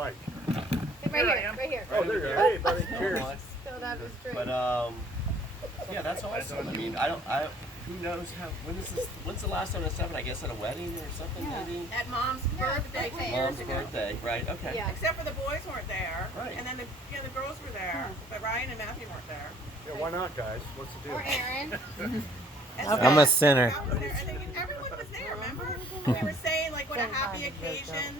Mike? Right here. Oh, there you go. Hey, buddy. Cheers. Filled out his drink. But yeah, that's awesome. I mean, who knows when's the last time this happened? I guess at a wedding or something, maybe. At Mom's birthday 2 years Mom's ago. birthday, right? Okay. Yeah. Except for the boys weren't there. Right. And then the girls were there, but Ryan and Matthew weren't there. Yeah, why not, guys? What's the deal? Or Aaron. And I'm a sinner. I was there, and everyone was there, remember? And we were saying, like, what a happy occasion.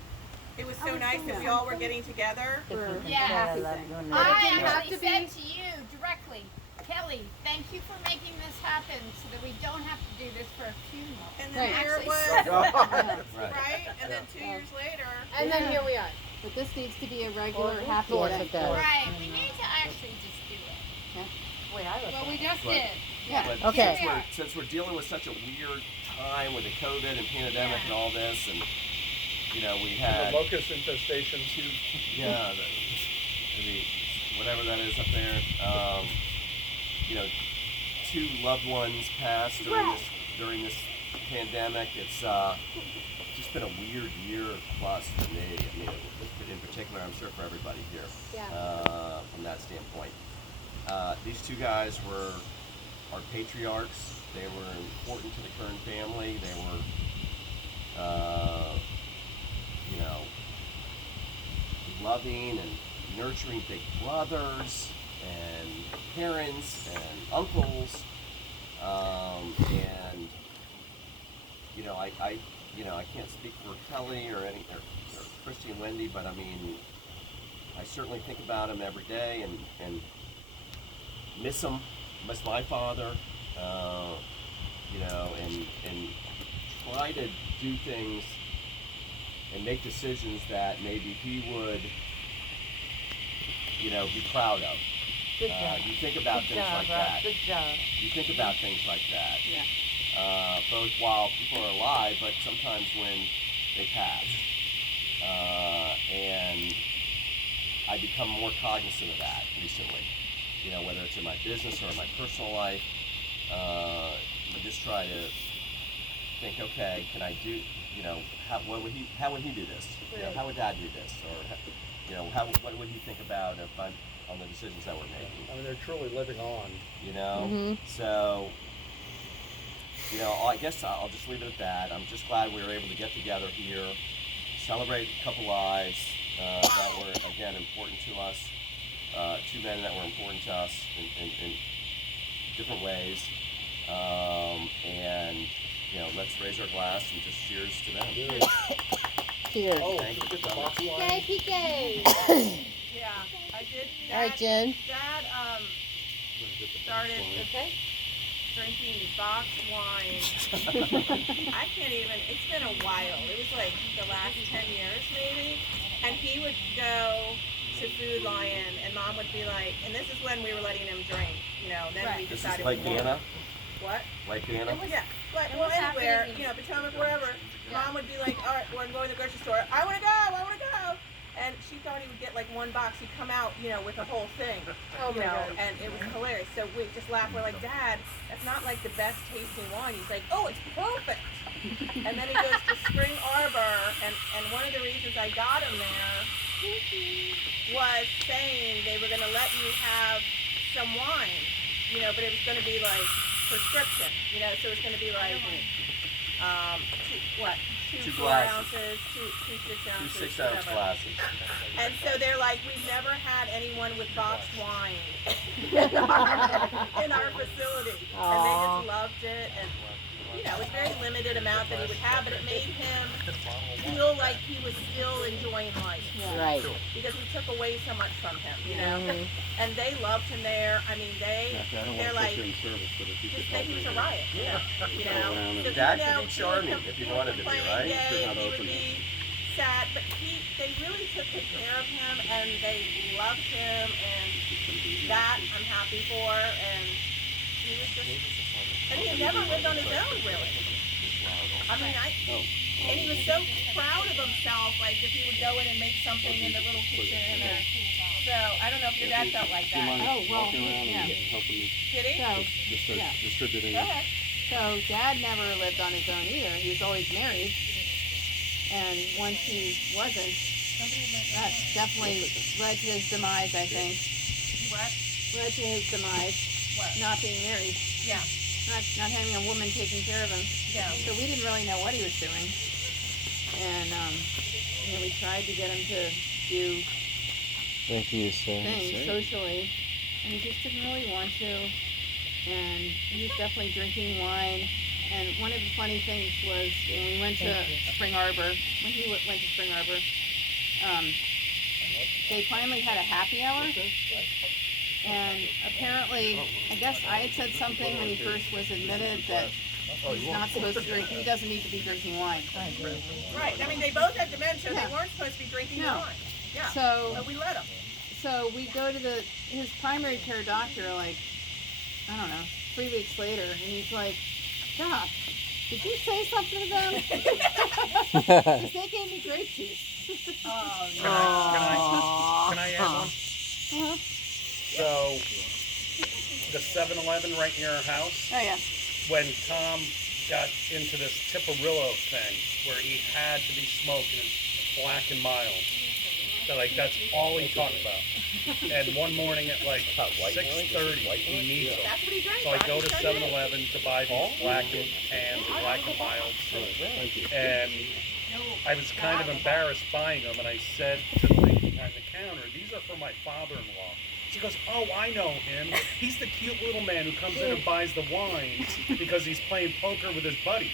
It was so nice that we all were getting together. Yeah. Everything. I have actually to be- said to you directly, Kelly, thank you for making this happen so that we don't have to do this for a funeral. And then Right. here it Actually, was, Right. right? And then 2 years later. And then here we are. But this needs to be a regular happy event. Right, we need to actually just do it. Well, we just Right. did. Yeah. But Okay. since we're dealing with such a weird time with the COVID and pandemic and all this, and you know, we had The locust infestation. yeah, the whatever that is up there. You know, 2 loved ones passed during this pandemic. It's just been a weird year plus for me. I mean, in particular, I'm sure for everybody here. Yeah. From that standpoint, these 2 guys were our patriarchs. They were important to the Kern family. They were, you know, loving and nurturing big brothers and parents and uncles, and you know, I can't speak for Kelly or Christy and Wendy, but I mean, I certainly think about them every day and miss them. Miss my father, you know, and try to do things and make decisions that maybe he would, you know, be proud of. You think about things like that. Good job. You think about things like that. Yeah. Both while people are alive, but sometimes when they pass. And I become more cognizant of that recently. You know, whether it's in my business or in my personal life, you just try to think, okay, can I do, you know, how would he do this? You know, how would Dad do this? Or, you know, what would he think about if I'm on the decisions that we're making? I mean, they're truly living on. You know, Mm-hmm. so, you know, I guess I'll just leave it at that. I'm just glad we were able to get together here, celebrate a couple lives that were, again, important to us. 2 men that were important to us in different ways, and you know, let's raise our glass and just cheers to them. Cheers. Oh, Thank should we you. get the box PK, wine? PK. Yeah, I did. All right, Jen. Dad started drinking boxed wine. I can't even, it's been a while. It was like the last 10 years maybe. And he would go to Food Lion and Mom would be like, and this is when we were letting him drink, you know, then we This is decided like we wanted- Anna? What? Like Anna? Yeah, but well, anywhere, you know, Potomac, wherever. Mom would be like, all right, we're going to the grocery store. I want to go. And she thought he would get like 1 box. He'd come out, you know, with the whole thing, you know, and it was hilarious. So we just laughed. We're like, Dad, that's not like the best tasting wine. He's like, oh, it's perfect. And then he goes to Spring Arbor, and one of the reasons I got him there was saying they were going to let you have some wine, you know, but it was going to be like prescription, you know, so it was going to be like, two 4 glasses. ounces, two 6 ounces, 2 6-ounce whatever. glasses. And so they're like, we've never had anyone with boxed wine in our facility. And they just loved it. And, you know, it was very limited amount that he would have, but it made him feel like he was still enjoying life. Right. Because we took away so much from him, you know. And they loved him there. I mean, they're like, just that he was a riot, you know. So, Dad you know, could be charming if he wanted to be, playing right? gay, and he would be sad, but they really took good care of him, and they loved him, and that I'm happy for, and he was just, and he had never lived on his own, really. I mean, and he was so proud of himself, like if he would go in and make something in the little kitchen, or, so, I don't know if your dad felt like that. Oh, well, yeah. Did he? So, yeah. Distributing. Go ahead. So Dad never lived on his own either. He was always married. And once he wasn't, That definitely led to his demise, I think. What? Led to his demise. What? Not being married. Yeah. Not having a woman taking care of him. Yeah. So we didn't really know what he was doing. And, you know, we tried to get him to do things socially. And he just didn't really want to. And he was definitely drinking wine. And one of the funny things was when we went to Spring Arbor, when he went to Spring Arbor, they finally had a happy hour. And apparently, I guess I had said something when he first was admitted that he's not supposed to drink. He doesn't need to be drinking wine. Right. I mean, they both had dementia. Yeah. They weren't supposed to be drinking No. wine. Yeah. So, But we let them. so we go to his primary care doctor, like, I don't know, 3 weeks later, and he's like, Doc, did you say something to them? Because they gave me grape juice. Oh, Can I add one? Uh-huh. So, the 7-Eleven right near our house, Oh, yeah. when Tom got into this Tiparillo thing, where he had to be smoking black and mild, so like that's all he talked about. And one morning at like 6:30, he needs them. that's what he drank. So I go Rocky to sure did. 7-Eleven to buy these black and cans, black and milds, and I was kind of embarrassed buying them, and I said to the lady behind the counter, "These are for my father-in-law." She goes, "Oh, I know him. He's the cute little man who comes in and buys the wine because he's playing poker with his buddies."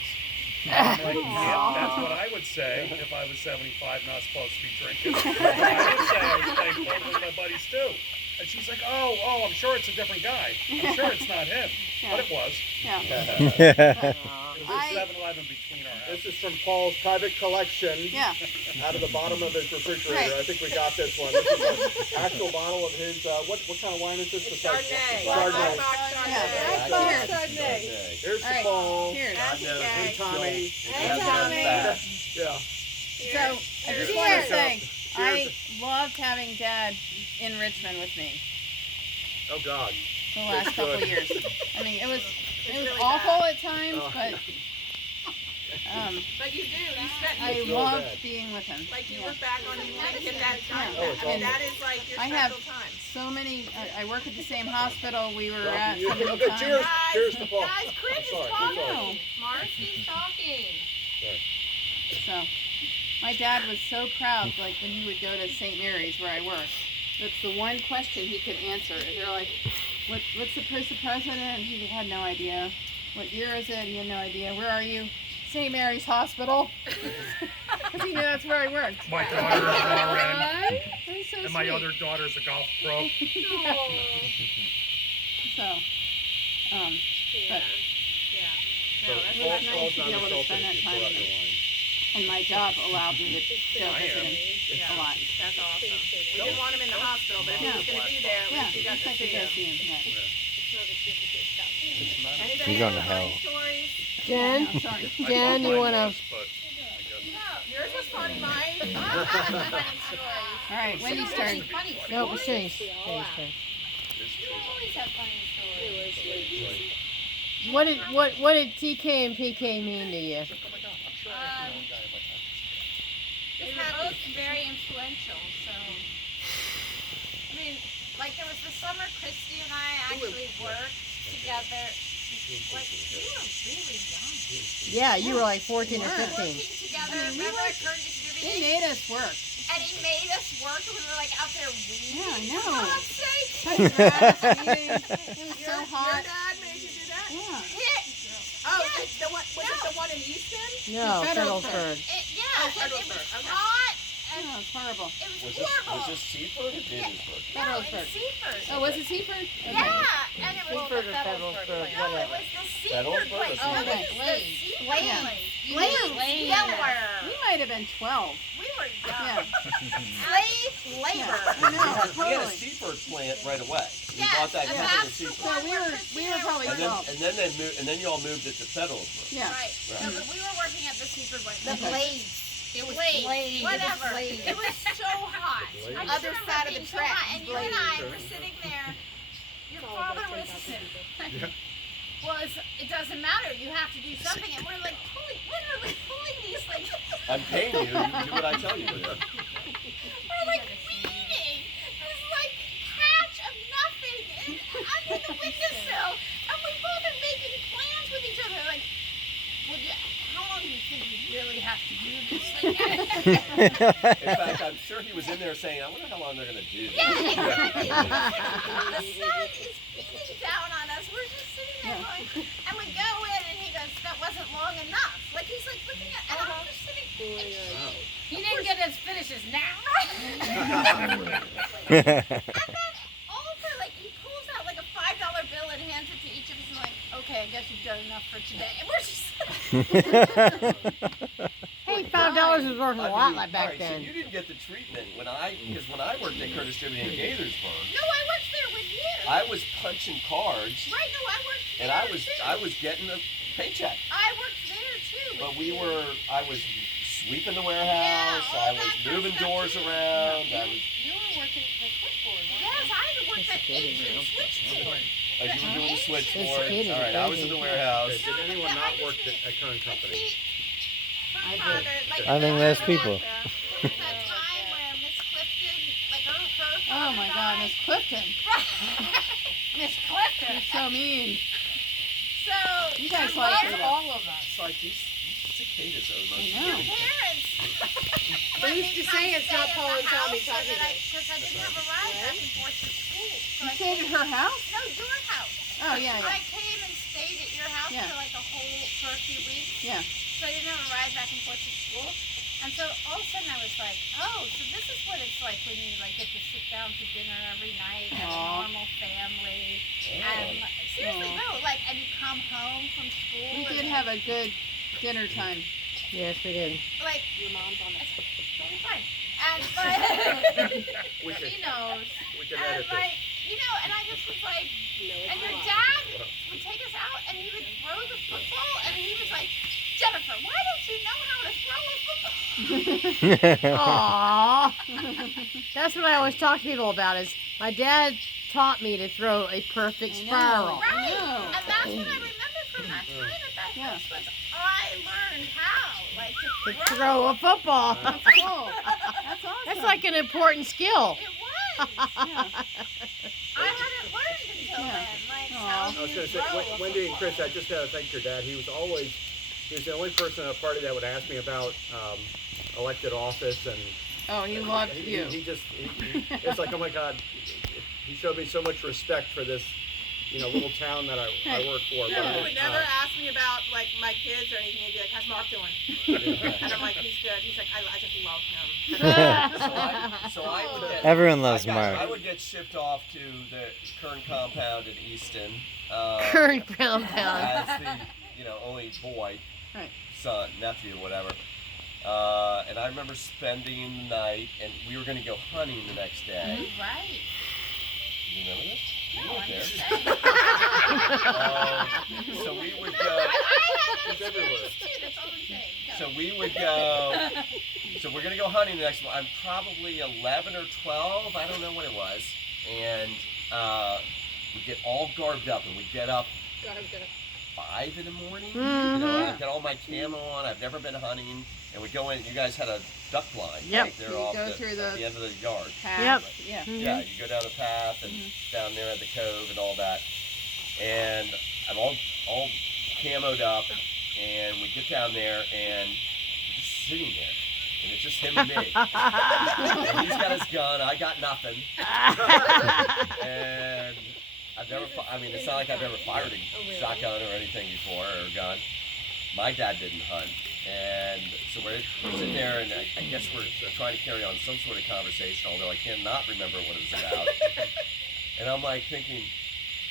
I'm like, "Yeah, that's what I would say if I was 75, not supposed to be drinking. I would say I was playing poker with my buddies too." And she's like, "Oh, I'm sure it's a different guy. I'm sure it's not him." But it was. Yeah. It was I- a 7-Eleven between our houses. This is from Paul's private collection. Yeah. Out of the bottom of his refrigerator. Right. I think we got this one. This is an actual bottle of his. What kind of wine is this? It's Chardonnay. Chardonnay. Black box Yeah. Chardonnay. Cheers. Chardonnay. Here's All the right. Paul. Cheers. And Tommy. Hey, Tommy. Yeah. So, I just want to say, I loved having Dad in Richmond with me Oh God. the last That's couple good. years. I mean, it was really awful at times, Oh. but But you do. You spent. I really loved bad. being with him. Like you Yeah. look back on, you want to get that time. Yeah. Oh, it's I mean, awful. that is like your I special have time. so many. I work at the same hospital we were at. You- So many Okay, times. cheers. Guys, Cheers to Paul. Guys, Chris I'm is sorry, I'm talking. sorry. Marcy's talking. So, my dad was so proud, like when he would go to St. Mary's where I work. That's the one question he could answer. They're like, what's the president? He had no idea. What year is it? He had no idea. Where are you? St. Mary's Hospital. Because he knew that's where I worked. My daughter is an RN, That was so and my sweet. other daughter's a golf pro. So, but So it Paul- was nice Paul's to not be able to insulted spend if that you time pour out with your him. wine. And my job allowed me to go I visit am. him a lot. That's awesome. We didn't want him in the hospital, but if he was going to be there, at Yeah, least he got just to like see to go him. see him. Yeah. Anybody You're going have to hell. funny stories? Jen, I'm sorry. I Jen, thought you mine wanna- was, but I guess- No, yours was funny, mine. I have funny stories. All right, Wendy's So turn. many funny no, stories. Shanice. You always have funny stories. What did TK and PK mean to you? They were both very influential, so. I mean, like there was the summer Christy and I actually worked together. Like, we were really young. Yeah, you were like 14 or We were. 15. Working together, I mean, we remember were- at Kern They Distributing? made us work. And he made us work, and we were like out there weeding. Yeah, I know. For God's sake! It was so Your hot. dad made you do that? Yeah. Oh, Yes. the one, was it the one in Easton? No, Federalsburg. Federalsburg. Yeah, and it was Federalsburg, okay. hot, and Oh, it's horrible. it was Was this horrible. Seaford or Gaithersburg? No, in Federalsburg. Seaford. Oh, was it Seaford? Okay. Yeah, and it was Seaford or Federalsburg, No, it whatever. was the Seaford Federalsburg place. or No, Seaford? this is the Seaford Yeah. place. Lane. Yeller. We might have been 12. We were Yeah. young. Slave labor. I know, We had a totally. Seaford plant right away. We Yes, bought that and company in that's the Seaford. So one we where were Christina probably was- And then they moved, and then y'all moved it to Federalsburg. Yeah. Right. Right. No, but we were working at the Seaford one. The Okay. Blades. It was Blades. Whatever. It was so hot. I just Other remember side of the being so track, hot, and you and I were sitting there. Your father was. Well, it doesn't matter. You have to do something, and we're like literally pulling these like. I'm paying you. You do what I tell you to do. have to do this. Like, In fact, I'm sure he was in there saying, I wonder how long they're going to do this. yeah, exactly. The sun is beating down on us. We're just sitting there going, and we go in, and he goes, that wasn't long enough. Like, he's like looking at, and I'm just sitting, and He didn't get his finishes now. and then all for like, he pulls out like a $5 bill and hands it to each of us, and like, okay, I guess you've done enough for today. And we're just Hey, $5 was worth a lot like all back right, then. So you didn't get the treatment because when I worked at Kern Distributing in Gaithersburg, no, I worked there with you. I was punching cards Right, no, I worked there and I too. was getting a paycheck. I worked there too. But with you. I was sweeping the warehouse, all I was that kind of moving stuff, doors too. around, I was, You were working the switchboard. Yes, I worked at ancient switchboard. you were doing the switchboard. Sophisticated, All right, I was in the warehouse. Okay, did anyone not work at Kern Company? I did. I think most people. That time where Miss Clifton, like her Oh my God, Miss Clifton. Miss Clifton. You're so mean. So You guys I like love her. all of us. It's like these cicadas are the most I know. Parents. They used to say it's not Paul and Tommy talking talking. because I didn't have a ride back and forth to school. So You I stayed at her house? No, your house. Oh, yeah, I yeah. came and stayed at your house Yeah. for like for a few weeks. Yeah. So I didn't have a ride back and forth to school. And so all of a sudden I was like, oh, so this is what it's like when you like get to sit down to dinner every night as a Aw. normal family. And seriously, Aw. no, like, and you come home from school. We and did then, have a good dinner time. Yes, we did. like, Your mom's on it's totally fine. And but We could, she knows. we could And edit this. like, you know, and I just was like, and your dad would take us out and he would throw the football and he was like, Jennifer, why don't you know how to throw a football? Aww. That's what I always talk to people about is my dad taught me to throw a perfect I know. spiral. Right. know. And that's what I remember from that time at that Yeah. house was I learned how, like, To to throw a football. That's cool. That's awesome. That's like an important skill. It was. Yeah. I hadn't learned until Yeah. then. Like, Aw. how I do was you going to say, throw a Wendy and football? Chris, I just got to thank your dad. He was the only person at a party that would ask me about elected office, and Oh, he loved he you. it's like, oh my God, he showed me so much respect for this, little town that I work for. He But, would never ask me about like my kids or anything. He'd be like, "How's Mark doing?" And I'm like, "He's good." He's like, "I just love him." So I would get, Everyone loves I Mark. would get shipped off to the Kern compound in Easton. Kern compound. As the only boy, Right. son, nephew, whatever. And I remember spending the night, and we were going to go hunting the next day. Right. You remember this? You No, weren't I'm there. just saying. So we would No, go. I had that He's everywhere. experience too. That's all I'm saying. Go. So we would go. So we're gonna go hunting the next one. I'm probably 11 or 12. I don't know what it was. And we get all garbed up, and we get up 5 in the morning. I've got all my camo on. I've never been hunting, and we go in. You guys had a duck blind. Yep. Right there You off go the, through at the- the end of the yard. Path. Yeah. Yeah, you go down the path and down there at the cove and all that. And I'm all camoed up, and we get down there, and we're just sitting there. And it's just him and me. And he's got his gun, I got nothing. And I've never, it's not like I've ever fired a shotgun or anything before, or a gun. My dad didn't hunt. And so we're sitting there, and I guess we're trying to carry on some sort of conversation, although I cannot remember what it was about. And I'm like thinking,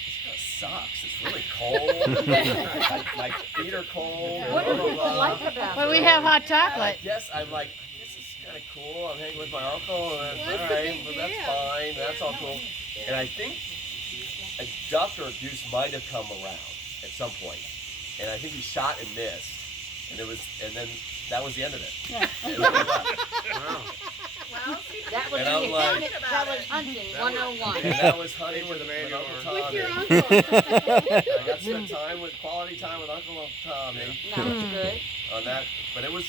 this kind of sucks. It's really cold. my feet are cold. What do blah, blah, people blah. like about But we have hot I chocolate. guess I'm like, this is kind of cool. I'm hanging with my uncle, and What's all the right, big well, that's deal? fine. That's all cool. And I think a duck or a goose might have come around at some point, and I think he shot and missed, and then that was the end of it. Yeah. And then we left. wow. Well, see, That was And I'm like- thinking about that was it. hunting That was- 101. And that was hunting with the Uncle manual. Tommy. With your I got some time with quality time with Uncle Tommy That was good. on that, but it was,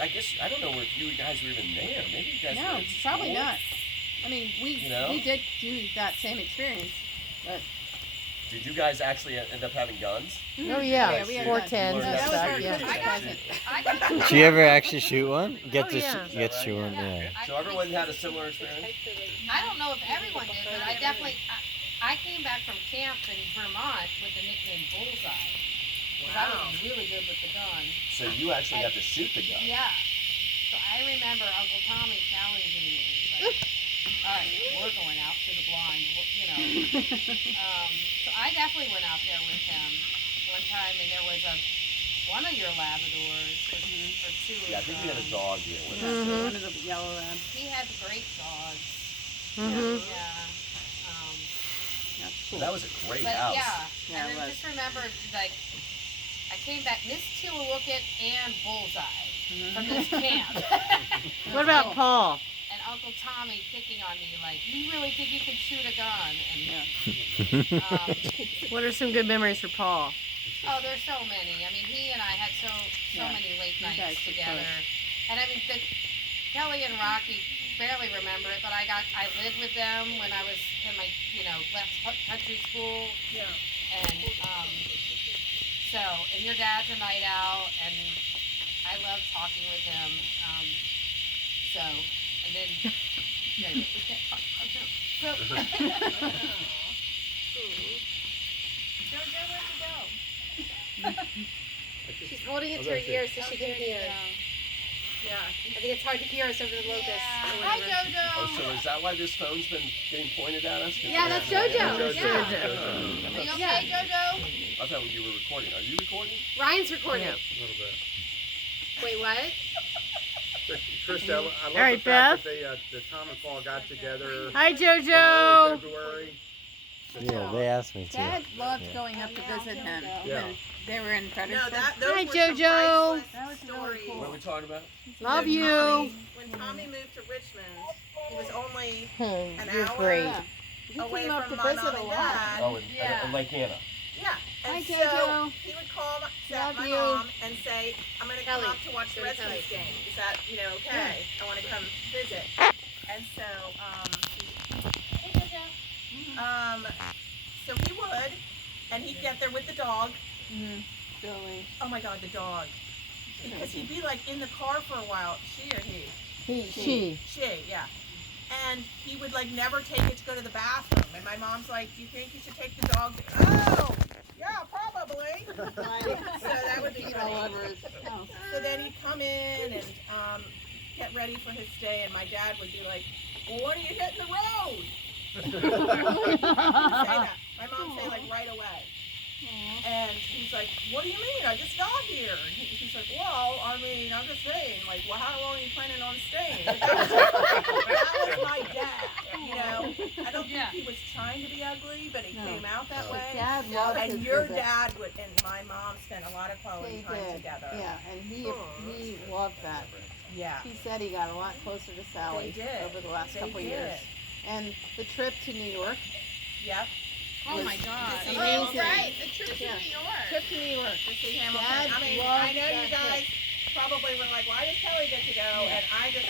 I guess I don't know if you guys were even there. Maybe you guys were No, at probably school. not. I mean, we You know? we did do that same experience, but Did you guys actually end up having guns? Oh yeah, Yeah, we had 410s guns. and That was stuff. our Yeah. Christmas I got Did you ever actually shoot one? Get Oh, to yeah. get to shoot one, yeah. So everyone had a similar experience? I don't know if everyone did, but I definitely. I came back from camp in Vermont with the nickname Bullseye. Because I was really good with the gun. So you actually got to shoot the gun? Yeah. So I remember Uncle Tommy challenging me. He's like, all right, we're going out to the blind, you know. So I definitely went out there with him one time, and there was one of your Labradors, or two of them. Yeah, I think we had a dog here with us. Mhm. One of the yellow labs. He had great dogs. Mhm. Yeah. That's Well, cool. that was a great But house. yeah, Yeah, and it then was. just remember, like, I came back, Miss Tillawookit and Bullseye from this camp. What about Paul? And Uncle Tommy picking on me, like, you really think you can shoot a gun? And What are some good memories for Paul? oh, there's so many. I mean, he and I had so Yeah. many late You guys nights were together. And I mean, Kelly and Rocky barely remember it, but I lived with them when I was in my, left country school. Yeah. And and your dad's a night owl, and I love talking with him. And then anyway, we can't talk about him. So Jojo, where'd you go? She's holding it to her ear so she can hear. Yeah. I think it's hard to hear us over the locust. Hi, Jojo. Oh, so is that why this phone's been getting pointed at us? Yeah, that's JoJo. Jojo. Yeah. Are you okay, Jojo? I thought you were recording. Are you recording? Ryan's recording. A little bit. Wait, what? So, Krista, I love All right, the fact Beth. that that Tom and Paul got together Hi, in JoJo. early February. Yeah, they asked me to. Dad loved Yeah. going up to visit him Yeah. when they were in No, Fredericksburg. those Hi, were Jojo. some priceless That was really stories. cool. What are we talking about? Love When you. Tommy moved to Richmond, he was only an You're hour great. Yeah. He away came up from to my visit mom a and lot. dad. Oh, in Yeah. Lake Anna. Yeah. And Hi, so Jojo. he would call Love my you. mom and say, I'm going to come Kelly. up to watch the Go to Redskins Kelly. game. Is that, okay? I want to come visit. And so, so he would, and he'd get there with the dog. Billy. Oh my God, the dog. Because he'd be like in the car for a while. She or he? She. She, yeah. And he would like never take it to go to the bathroom. And my mom's like, do you think you should take the dog? Oh, yeah, probably. So that would be All funny. over his house. So then he'd come in and get ready for his stay. And my dad would be like, well, when are you hitting the road? He would say that. My mom say like right away. And he's like, what do you mean? I just got here. And he's like, well, I mean, I'm just saying, like, well, how long are you planning on staying? That was my dad, I don't think he was trying to be ugly, but it No. came out that way. Dad loved his And your visit. dad would, and my mom spent a lot of quality He time did. together. Yeah, and he loved that. Yeah. He said he got a lot closer to Sally They did. over the last They couple did. years. And the trip to New York. Yep. Oh my God. See Oh, Hamilton. right. The trip to Yeah. New York. Trip to New York. To see Hamilton. Dad I mean, loved I know you that guys probably were like, why does Kelly get to go? And I just.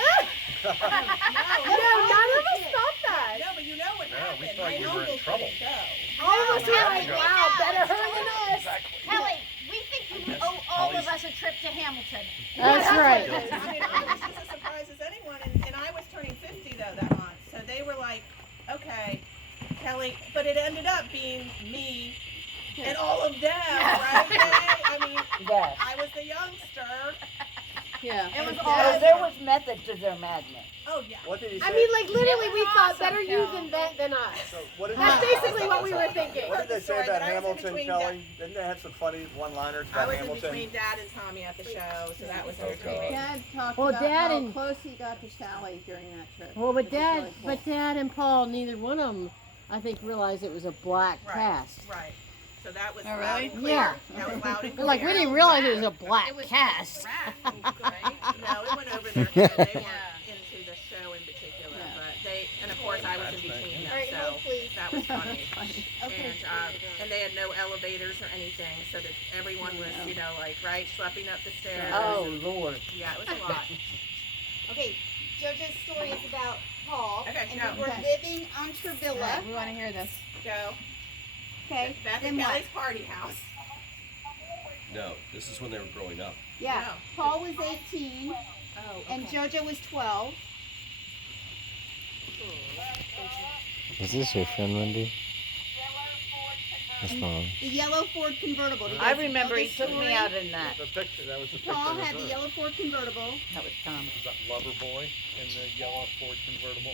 No, none of us thought that. No, but you know what Yeah, we happened. thought My you were in uncle trouble. couldn't go. All of us were Kelly, like, wow, better her than us. Kelly, we think you owe all of us a trip to Hamilton. That's right. I mean, I was just as surprised as anyone, and I was turning 50 though that month, so they were like, okay, Kelly, but it ended up being me and all of them, right? I mean, Yes. I was the youngster. Yeah. It was And all- So Dad- there was method to their madness. Oh yeah. What did he say? I mean, like literally, It was we thought awesome, better you Kel. than us. So what did That's they, basically what we were thinking. what did they say Sorry, about but I was in Hamilton, between Kelly? Didn't they have some funny one-liners I about was in Hamilton? between Dad and Tommy at the show, so that was Okay. entertaining. Dad talked Well, about Dad how and- close he got to Sally during that trip. Well, which was really cool. but Dad and Paul, neither one of them, I think, realized it was a black Right. cast. Right. So that was Oh, loud really? and clear. Yeah. That was loud and They're clear. like, we didn't realize it was a black It was cast. rad. No, it went over their head. They weren't Yeah. into the show in particular, Yeah. but and of course I was in between them, Alright, so hold, please. that was funny. Okay. And they had no elevators or anything, so that everyone was, like, right, schlepping up the stairs. Oh, and- Lord. Yeah, it was a lot. Okay, JoJo's story is about Paul. Okay, and go. we were Okay. living on All Travilla. right, we want to hear this. Go. Okay. Beth Then and what? Kelly's party house. No, this is when they were growing up. Yeah. No. Paul was 18 Oh. and JoJo was 12. Is this your friend, Wendy? That's Mom. The yellow Ford convertible. Do you I guys know remember he this took me story? out in that. The picture, that was the picture Paul of had the her. yellow Ford convertible. That was Tom. Was that Lover Boy in the yellow Ford convertible?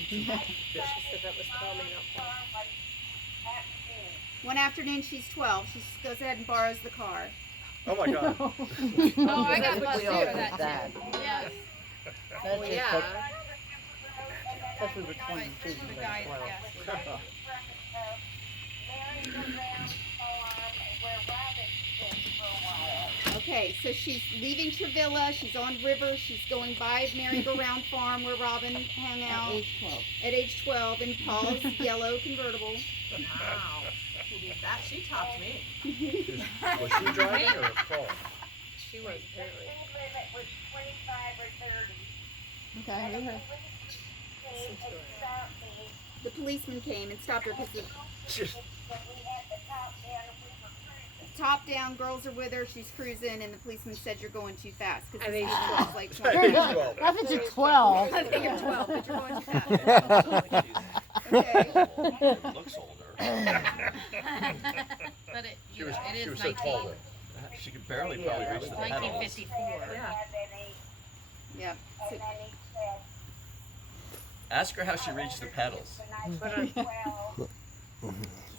One afternoon, she's 12. She goes ahead and borrows the car. Oh my God. Oh, I got busted We all for did that too. Yes. That's Well, just yeah. like, that's we were 22. The guy at the gas station. Okay, so she's leaving Trevilla. She's on River. She's going by Merry-Go-Round Farm where Robin hung out. Age 12. At age 12 in Paul's yellow convertible. Wow. That she topped me. Was she driving or Paul? She was apparently. Okay. The policeman came and stopped her because the top down, girls are with her. She's cruising, and the policeman said you're going too fast because the speed limit's like 20. Age 12. That's at your 12. I think you're 12, but you're going too fast. It Okay. looks older. But it, She you was, know, it she is was so tall though. She could barely probably reach the pedals. 1954. Yeah. Yeah. So, Ask her how she reached the pedals.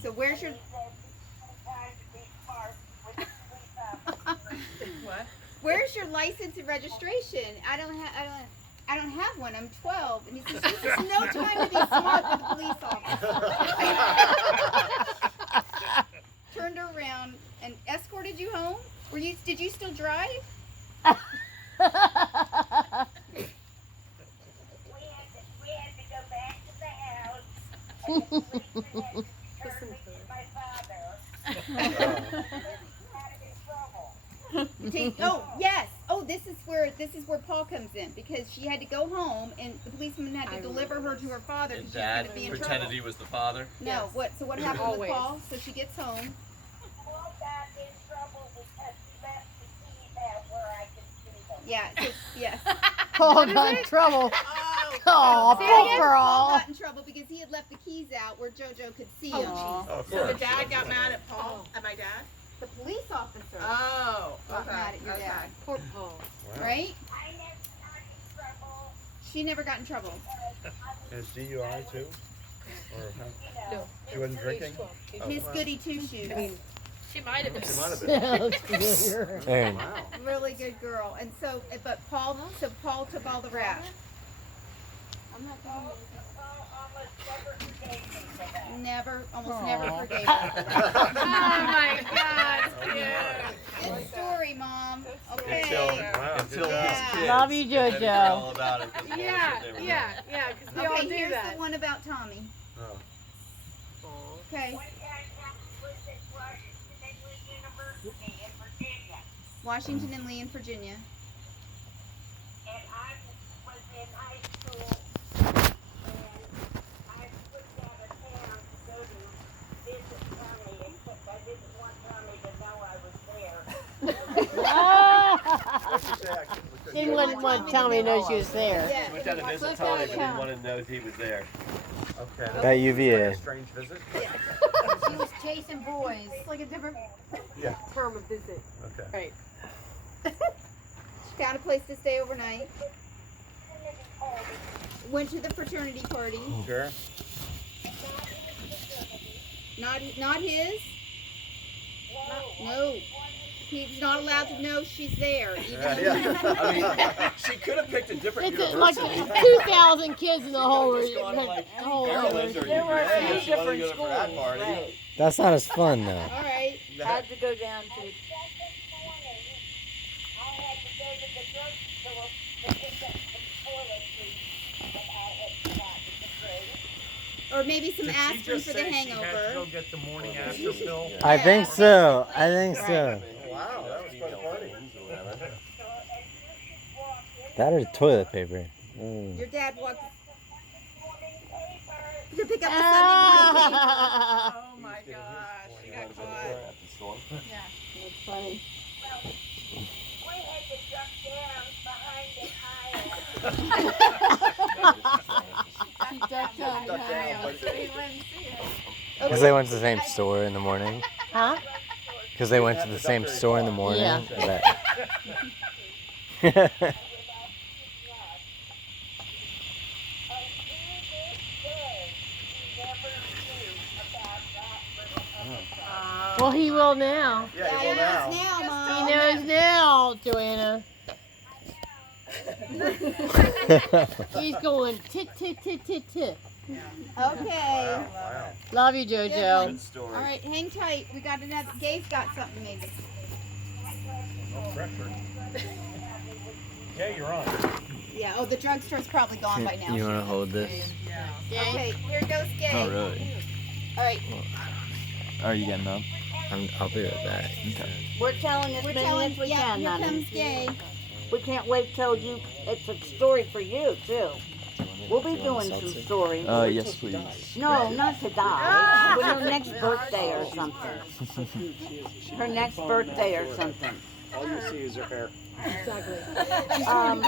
so where's your What? where's your license and registration? I don't have one. I'm 12. And he says, this is no time to be smart with a police officer. Turned her around and escorted you home? Did you still drive? Oh yes. Oh, this is where Paul comes in because she had to go home and the policeman had to deliver her to her father And because she was going Dad to be in pretended trouble. he was the father. No, what? So what happened Always. with Paul? So she gets home. Yeah. So, yes. Paul got in trouble. Oh. Oh, Say poor again? Paul girl. got in trouble because he had left the keys out where JoJo could see Oh, him. Oh, of So the course. dad got mad at Paul, at my dad? The police officer Oh. got Okay. mad at your dad, Poor Paul. Wow. right? She never got in trouble. And it's DUI too? Or how? No. She wasn't drinking? Oh, Miss wow. Goody Two Shoes. She might have been. She might have been. Yeah, looks familiar. Aaron. Wow. Really good girl. And so, but Paul took all the rap. I'm not going almost never Aw. forgave her. Oh my God. Yeah. Good story, Mom. Okay. Wow, Until good Yeah. his kids. Love you, and then forget JoJo. all about it 'cause of all the Yeah, shit they were yeah, yeah, because we all Okay, do here's that. the one about Tommy. Oh. Okay. Washington and Lee in Virginia. She wouldn't want Tommy to know she was there. Yeah. She went down to visit Tommy, but didn't want to know if he was there. Okay. At That's UVA. a strange visit. She was chasing boys. It's like a different Yeah. term of visit. Okay. She found a place to stay overnight. Went to the fraternity party. Sure. Not his. No. He's not allowed to know she's there. Even Yeah. I mean, she could have picked a different It's like university. 2,000 kids in the whole Just gone to like the whole Maryland or There were UVA if two she wanted to different go to a frat schools. party. Right. That's not as fun though. All right. I had to go down to. Or maybe some Did she aspirin just for the say she had to hangover. go get the morning after pill? I think so. I think so. Wow, that was quite a party. That or toilet paper. Mm. Your dad walked to pick up the Sunday morning paper. Oh my gosh. You got at the store. That's funny. She ducked down Duck behind down, him, but- so he wouldn't see it. Because they went to the same store in the morning. Huh? Because they went to the same store in the morning. Yeah. That- Well, he will now. Yeah, Yeah, well he knows now. now, He Mom. knows now, Joanna. He's going tit tit tit tit tit. Okay. Wow. Love you, Good JoJo. one. Good story. All right, hang tight. We got another. Gay's got something maybe. No pressure. Yeah, you're on. Yeah. Oh, the drugstore's probably gone by now. You want to hold this? Okay, here goes Gay. Oh, really? All right. Are you getting up? I'll be right back. We're telling as We're many telling. as we Yeah, can, here honey. comes Gay. We can't wait till you. It's a story for you too. We'll be doing some stories. Yes, please. No, not to die. But her next birthday or something. Her next birthday or something. All you see is her hair. Um,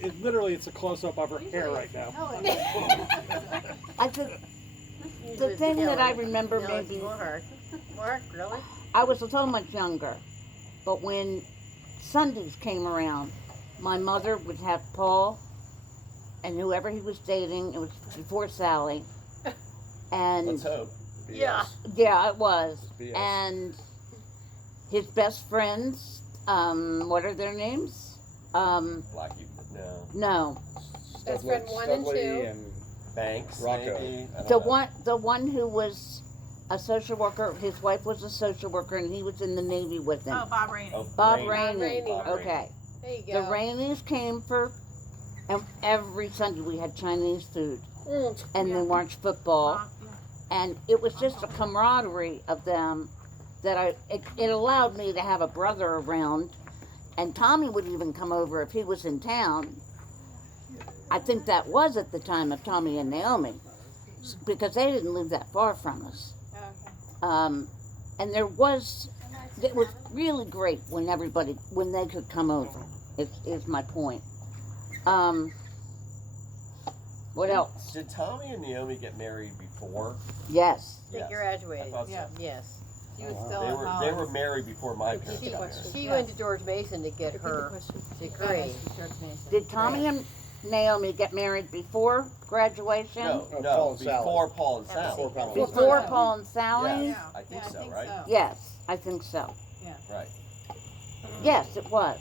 It's a close-up of her hair right now. I think the thing that I remember maybe, Mark, really? I was so much younger, but when Sundays came around, my mother would have Paul and whoever he was dating, it was before Sally, and Let's hope. Yeah. yeah, it was, BS. and his best friends, what are their names? Blackie, no. No, Best friend one and Studley two. and Banks, Rocco. maybe. I don't the know. one who was a social worker. His wife was a social worker, and he was in the Navy with him. Oh, Bob Rainey. Oh, Bob Rainey. Rainey. Rainey. Okay. There you The go. Raineys came for, and every Sunday we had Chinese food, Mm. and they watched football, and it was just a camaraderie of them that it allowed me to have a brother around, and Tommy would even come over if he was in town. I think that was at the time of Tommy and Naomi, because they didn't live that far from us. And it was really great when they could come over, is my point. What else? Did Tommy and Naomi get married before? Yes. They Yes. graduated. I thought so. Yeah. Yes. She was Oh, wow. still They at were Hollis. married before my parents She, got married. she went to George Mason to get her degree. Did Tommy and Naomi get married before graduation? No, Oh, no, Paul and Sally. before Paul and Sally. Before Paul and Before Sally. Paul and Sally? Yes, I think so, right? Yes, I think so. Right. Yes, it was.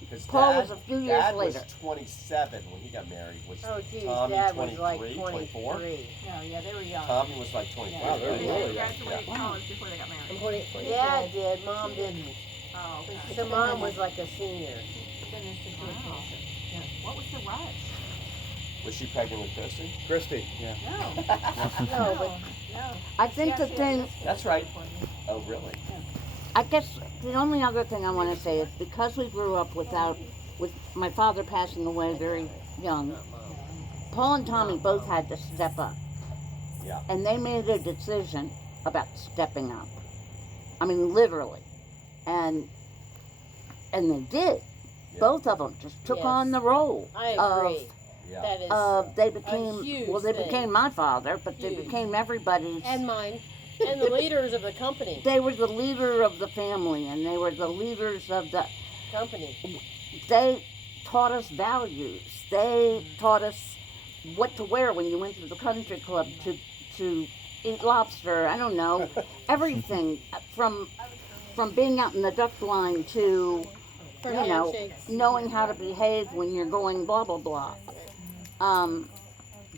Because Paul Dad, was a few years Dad later. was 27 when he got married. Was Oh, geez, Tommy Dad 23, was like 24? 23. No, yeah, they were young. Tommy was like 23. Wow, they're right? really young. Graduated college before they got married. Dad did, Mom didn't. Oh, okay. So Mom was like a senior. What was the rush? Was she pregnant with Kristen? Christy, yeah. No, No, but no. I think the thing, That's right. Oh, really? I guess the only other thing I want to say is because we grew up with my father passing away very young, Paul and Tommy both had to step up. Yeah. And they made a decision about stepping up. I mean, literally. And they did. Yeah. Both of them just took Yes. on the role I of agree. Yeah. That is, they became huge well they thing. became my father, but they Huge. became everybody's. and mine, and the leaders of the company. They were the leader of the family, and they were the leaders of the. Company. They taught us values. They taught us what to wear when you went to the country club to eat lobster. I don't know, everything from being out in the duck line to For you know handshakes. knowing how to behave when you're going blah blah blah.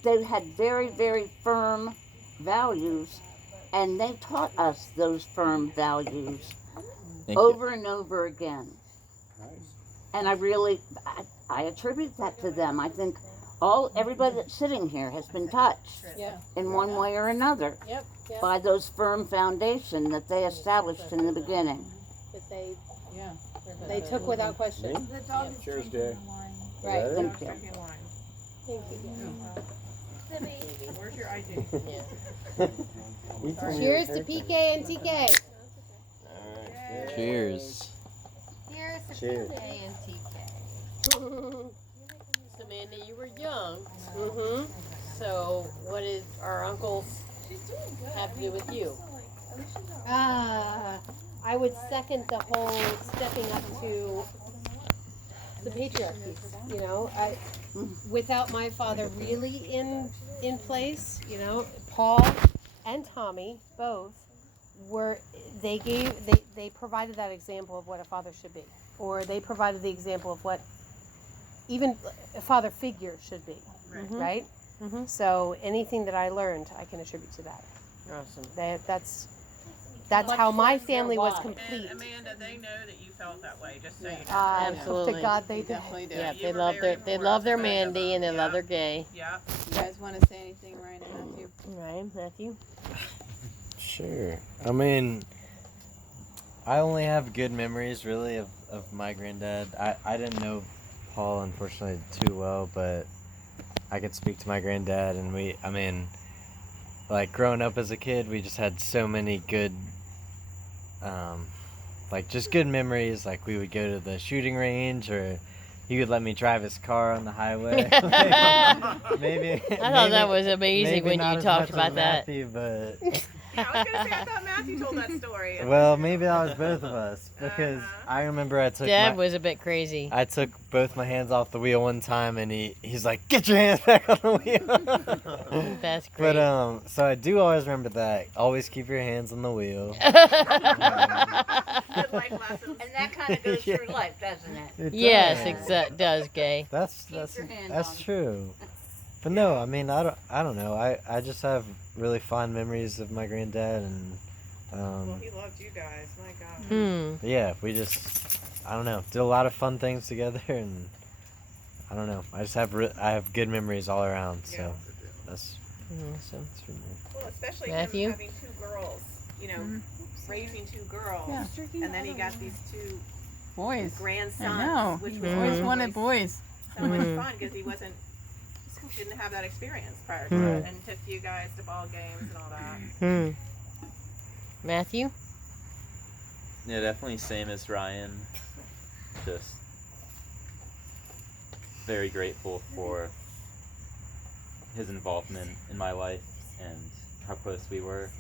They had very very firm values, and they taught us those firm values Thank you. over and over again. And I attribute that to them. I think everybody that's sitting here has been touched Yeah. in one way or another Yep. Yep. by those firm foundation that they established in the beginning. That they Yeah. they took without question. Me? Cheers, Jay. Right. Thank you. Thank you. Where's your ID? Cheers to PK and TK. Cheers. Cheers to Cheers. PK and TK. So, Mandy, you were young. Mm-hmm. So, what did our uncles have to do with you? I would second the whole stepping up to the patriarch piece. You know, without my father really in place, you know, Paul and Tommy both they provided that example of what a father should be, or they provided the example of what even a father figure should be, right? Mm-hmm. So anything that I learned, I can attribute to that. Awesome. That's how my family was complete. And Amanda, they know that you felt that way, just so you know. Absolutely. To God, they definitely do. Yeah, You they were love their very Mandy and they love their gay. Yeah. You guys want to say anything, Ryan and Matthew? Right, Matthew? Sure. I mean, I only have good memories, really, of my granddad. I didn't know Paul, unfortunately, too well, but I could speak to my granddad, and like, growing up as a kid, we just had so many good, just good memories. Like, we would go to the shooting range, or he would let me drive his car on the highway. maybe I thought that was amazing when not you as talked much about as that. Matthew, but Yeah, I was gonna say I thought Matthew told that story. well, maybe that was both of us, because I remember I took Dad was a bit crazy. I took both my hands off the wheel one time, and he's like, "Get your hands back on the wheel." That's great. But so I do always remember that. Always keep your hands on the wheel. Good life lessons. And that kind of goes Yeah. through life, doesn't it? It Yes, does. does, gay. That's your hand that's on. true. But no, I mean, I don't know. I just have really fond memories of my granddad, and Well, he loved you guys. My God. yeah, we just, I don't know, did a lot of fun things together, and I don't know. I just have I have good memories all around. So Yeah. that's Awesome. for me. Well, especially Matthew? him having two girls. You know, raising two girls, and then he got these two Boys. grandsons, I know. which He was always wanted boys. so much fun because he didn't have that experience prior to it, and took you guys to ball games and all that. Matthew? Yeah, definitely same as Ryan. Just very grateful for his involvement in my life and how close we were.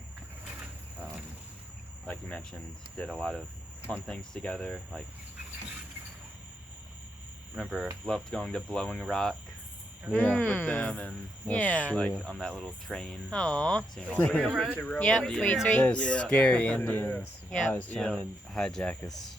Like you mentioned, did a lot of fun things together. Like, remember, loved going to Blowing Rock Yeah. with them, and Yeah. like on that little train. Aw. Seeing all the Railroad? Yep, Yeah. sweet, sweet. Those Yeah. scary Indians. Yeah. I was trying to hijack us.